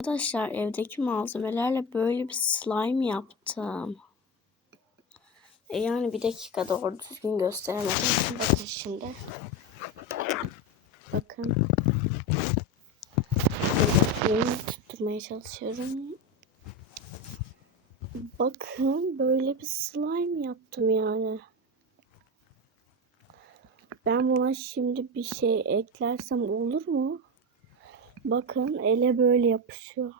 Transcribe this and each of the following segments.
Arkadaşlar evdeki malzemelerle böyle bir slime yaptım. Yani bir dakika doğru düzgün gösteremedim. Bakın şimdi. Bakın. Tutturmaya çalışıyorum. Bakın böyle bir slime yaptım yani. Ben buna şimdi bir şey eklersem olur mu? Bakın ele böyle yapışıyor.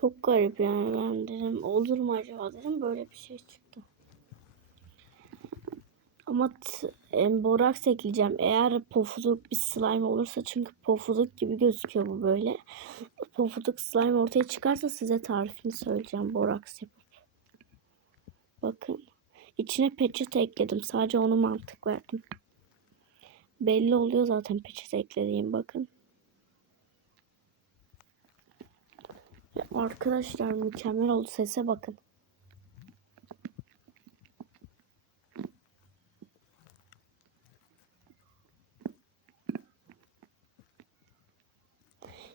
Çok garip yani, ben dedim olur mu acaba dedim, böyle bir şey çıktı. Ama boraks ekleyeceğim. Eğer pofuduk bir slime olursa, çünkü pofuduk gibi gözüküyor bu böyle. Pofuduk slime ortaya çıkarsa size tarifini söyleyeceğim boraks yapıp. Bakın. İçine peçete ekledim. Sadece onu mantık verdim. Belli oluyor zaten peçete eklediğim, bakın. Ya arkadaşlar mükemmel oldu. Sese bakın.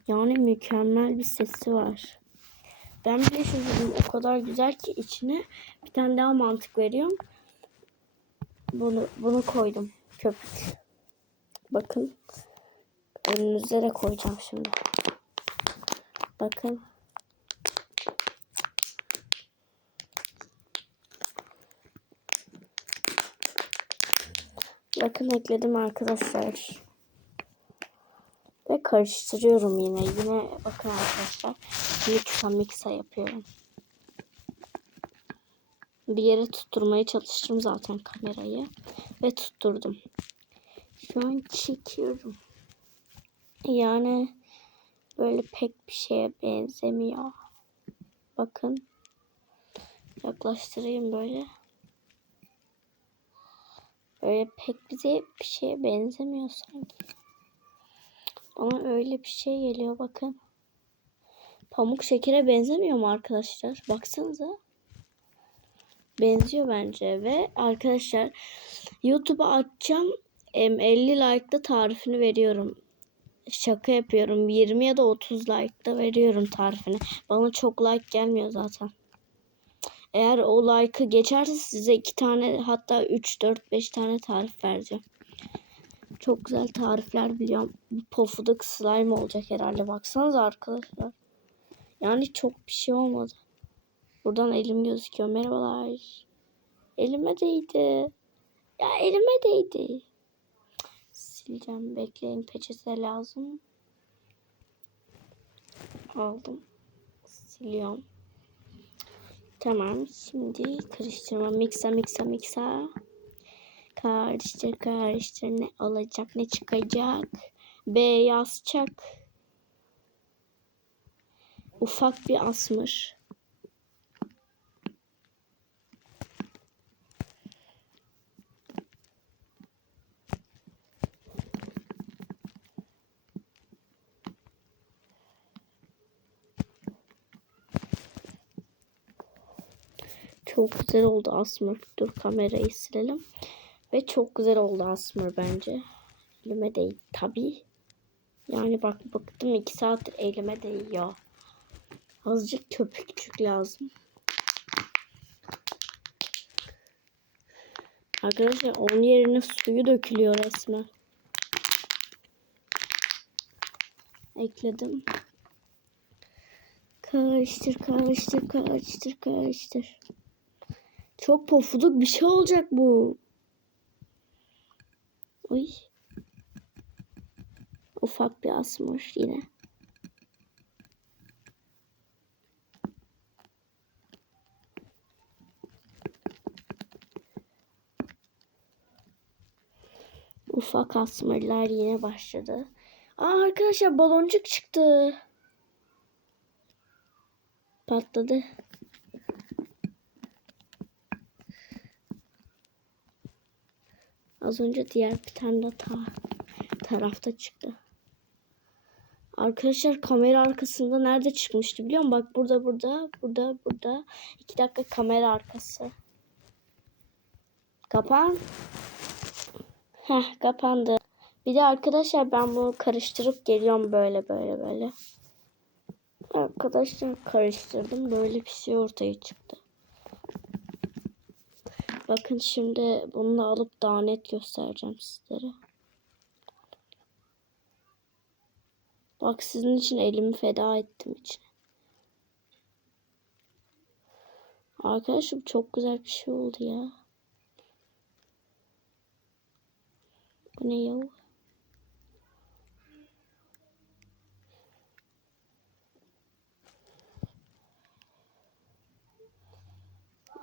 Yani mükemmel bir sesi var. Ben bile şaşırdım. O kadar güzel ki içine bir tane daha mantık veriyorum. Bunu koydum. Köpük. Bakın. Önünüze de koyacağım şimdi. Bakın. Bakın ekledim arkadaşlar. Ve karıştırıyorum yine. Bakın arkadaşlar. Miksa yapıyorum. Bir yere tutturmaya çalıştım zaten kamerayı. Ve tutturdum. Şu an çekiyorum. Yani böyle pek bir şeye benzemiyor. Bakın. Yaklaştırayım böyle. Böyle pek bir şeye benzemiyor sanki. Ama öyle bir şey geliyor, bakın. Pamuk şekere benzemiyor mu arkadaşlar? Baksanıza. Benziyor bence. Ve arkadaşlar YouTube'a atacağım. 50 like'da tarifini veriyorum. Şaka yapıyorum. 20 ya da 30 like'da veriyorum tarifini. Bana çok like gelmiyor zaten. Eğer o like'ı geçerse size 2 tane, hatta 3, 4, 5 tane tarif vereceğim. Çok güzel tarifler biliyorum. Pofuduk slime olacak herhalde. Baksanıza arkadaşlar. Yani çok bir şey olmadı. Buradan elim gözüküyor. Merhabalar. Elime değdi. Ya elime değdi. Sileceğim. Bekleyin. Peçete lazım. Aldım. Siliyorum. Tamam. Şimdi karıştırma. Miksa. Karıştır. Ne olacak? Ne çıkacak? Beyaz çak. Ufak bir asmır. Çok güzel oldu asmır. Dur kamerayı silelim. Ve çok güzel oldu asmır bence. Elime değil tabii. Yani bıktım, 2 saattir elime değiyor. Azıcık köpükçük lazım. Arkadaşlar onun yerine suyu dökülüyor resmen. Ekledim. Karıştır. Çok pofuduk bir şey olacak bu. Uy. Ufak bir asmış yine. Ufak asmırlar yine başladı. Arkadaşlar baloncuk çıktı. Patladı. Az önce diğer bir tane de tarafta çıktı. Arkadaşlar kamera arkasında nerede çıkmıştı biliyor musun? Bak burada. 2 dakika kamera arkası. Kapan. Kapandı. Bir de arkadaşlar ben bunu karıştırıp geliyorum böyle. Arkadaşlar karıştırdım. Böyle bir şey ortaya çıktı. Bakın şimdi bunu da alıp daha net göstereceğim sizlere. Bak sizin için elimi feda ettim içine. Arkadaşım çok güzel bir şey oldu ya. Bu ne ya?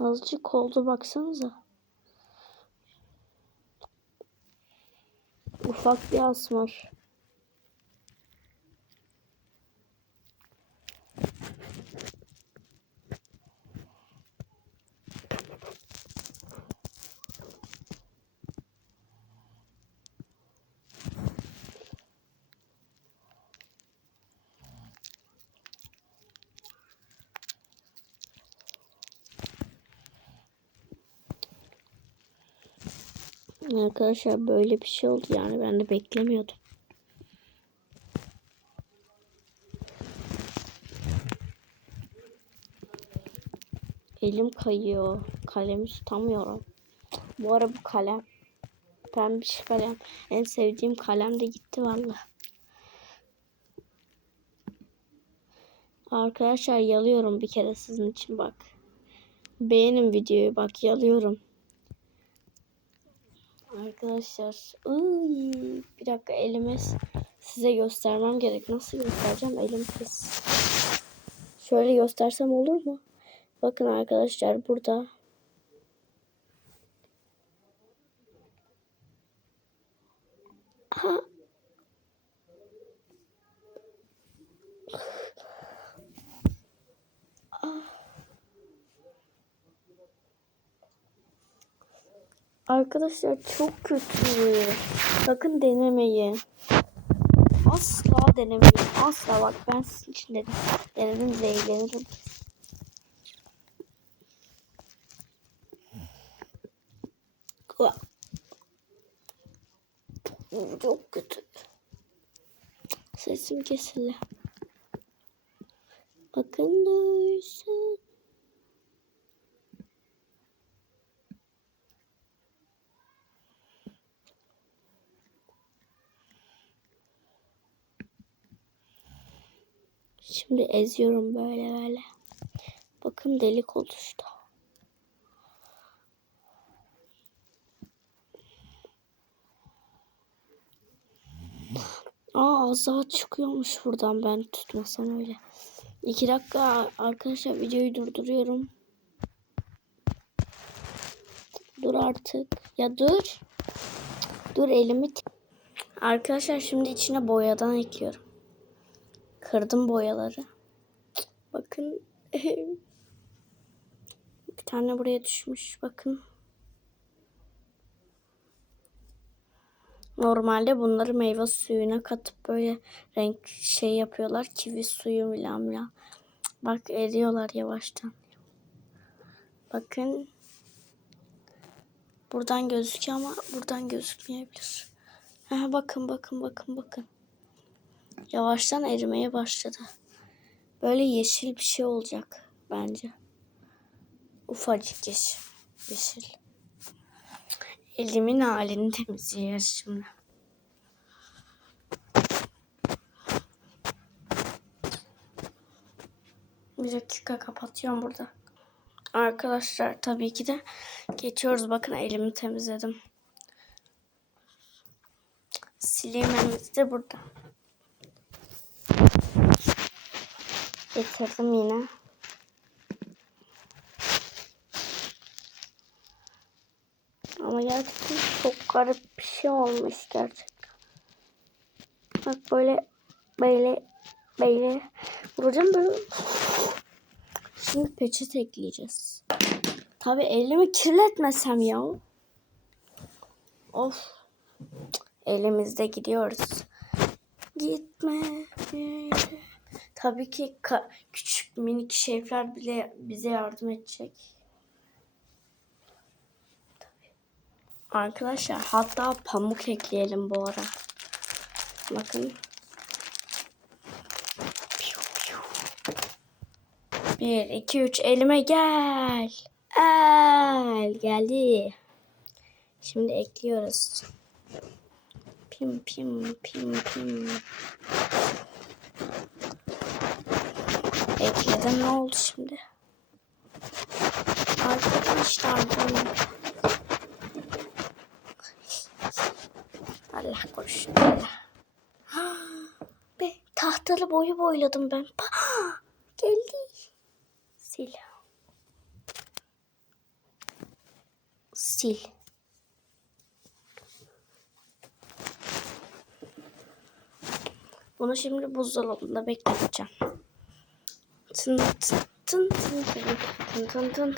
Azıcık oldu baksanıza. Ufak bir asmar. Arkadaşlar böyle bir şey oldu yani ben de beklemiyordum. Elim kayıyor. Kalemi tutamıyorum. Bu ara bu kalem. Pembiş kalem. En sevdiğim kalem de gitti valla. Arkadaşlar yalıyorum bir kere sizin için bak. Beğenin videoyu bak yalıyorum. Arkadaşlar. Bir dakika elimi size göstermem gerek. Nasıl göstereceğim? Elim pis. Şöyle göstersem olur mu? Bakın arkadaşlar burada. Ha. Arkadaşlar çok kötü. Bakın denemeyin. Asla denemeyin. Asla bak ben sizin için dedim. Denedim zehirlenirim. Çok kötü. Sesim kesildi. Bakın duysun. Şimdi eziyorum böyle. Bakın delik oluştu. Az daha çıkıyormuş buradan ben tutmasam öyle. 2 dakika arkadaşlar videoyu durduruyorum. Dur artık. Ya dur. Dur elimi. Arkadaşlar şimdi içine boyadan ekliyorum. Kırdım boyaları. Bakın. Bir tane buraya düşmüş. Bakın. Normalde bunları meyve suyuna katıp böyle renk şey yapıyorlar. Kivi suyu bilen. Bak eriyorlar yavaştan. Bakın. Buradan gözüküyor ama buradan gözükmeyebilir. Bakın. Yavaştan erimeye başladı. Böyle yeşil bir şey olacak bence. Ufacık yeşil. Elimin halini temizleyeceğiz şimdi. Bir dakika kapatıyorum burada. Arkadaşlar tabii ki de geçiyoruz. Bakın elimi temizledim. Silimimiz de burada. Getirdim yine. Ama gerçekten çok garip bir şey olmuş gerçekten. Bak böyle vuracağım böyle. Şimdi peçete ekleyeceğiz. Tabii elimi kirletmesem ya. Of. Elimizde gidiyoruz. Gitme. Tabii ki küçük minik şefler bile bize yardım edecek. Arkadaşlar hatta pamuk ekleyelim bu ara. Bakın. 1, 2, 3 elime gel. Geldi. Şimdi ekliyoruz. Pim. Ekledim, ne oldu şimdi? Arkadaşlar bu. Allah korusun. Be, tahtalı boyu boyladım ben. Geldi. Sil. Bunu şimdi buzdolabında bekleteceğim. Tın tın tın tın tın tın tın tın.